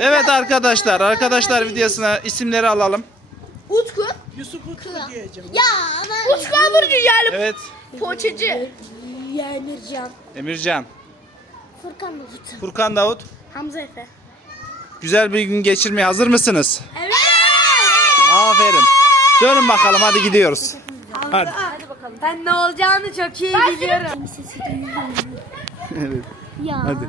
Evet arkadaşlar, arkadaşlar videosuna isimleri alalım. Utku. Yusuf Utku diyeceğim. Ya ben... Utku ya. Amurcu yani. Evet. Poçacı. Ya Emircan. Emircan. Furkan Davut. Furkan Davut. Hamza Efe. Güzel bir gün geçirmeye hazır mısınız? Evet. Aferin. Dönün bakalım hadi gidiyoruz. Hadi. hadi. hadi bakalım. Ben ne olacağını çok iyi biliyorum. evet. Ya. Hadi.